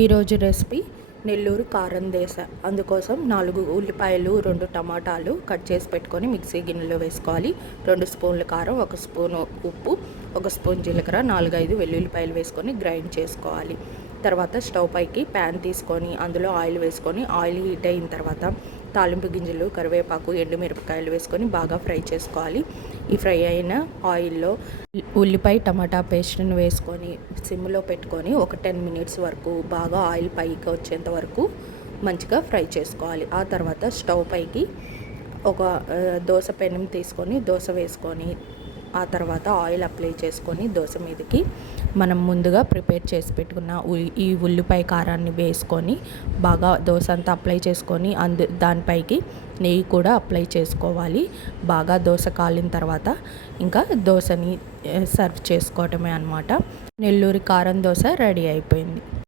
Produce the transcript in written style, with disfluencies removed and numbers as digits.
ఈరోజు రెసిపీ నెల్లూరు కారం దోశ. అందుకోసం 4 ఉల్లిపాయలు, 2 టమాటాలు కట్ చేసి పెట్టుకొని మిక్సీ గిన్నెలో వేసుకోవాలి. 2 స్పూన్ల కారం, 1 స్పూను ఉప్పు, 1 స్పూన్ జీలకర్ర, 4-5 వెల్లుల్లిపాయలు వేసుకొని గ్రైండ్ చేసుకోవాలి. తర్వాత స్టవ్ పైకి ప్యాన్ తీసుకొని అందులో ఆయిల్ వేసుకొని ఆయిల్ హీట్ అయిన తర్వాత తాలింపు గింజలు, కరివేపాకు, ఎండుమిరపకాయలు వేసుకొని బాగా ఫ్రై చేసుకోవాలి. ఈ ఫ్రై అయిన ఆయిల్లో ఉల్లిపాయ టమాటా పేస్ట్ని వేసుకొని సిమ్లో పెట్టుకొని ఒక 10 మినిట్స్ వరకు బాగా ఆయిల్ పైకి వచ్చేంత వరకు మంచిగా ఫ్రై చేసుకోవాలి. ఆ తర్వాత స్టవ్ పైకి ఒక దోశ పెనం తీసుకొని దోశ వేసుకొని ఆ తర్వాత ఆయిల్ అప్లై చేసుకొని దోశ మీదకి మనం ముందుగా ప్రిపేర్ చేసి పెట్టుకున్న ఈ ఉల్లిపాయ కారాన్ని వేసుకొని బాగా దోశ అంతా అప్లై చేసుకొని దానిపైకి నెయ్యి కూడా అప్లై చేసుకోవాలి. బాగా దోశ కాలిన తర్వాత ఇంకా దోశని సర్వ్ చేసుకోవటమే అన్నమాట. నెల్లూరి కారం దోశ రెడీ అయిపోయింది.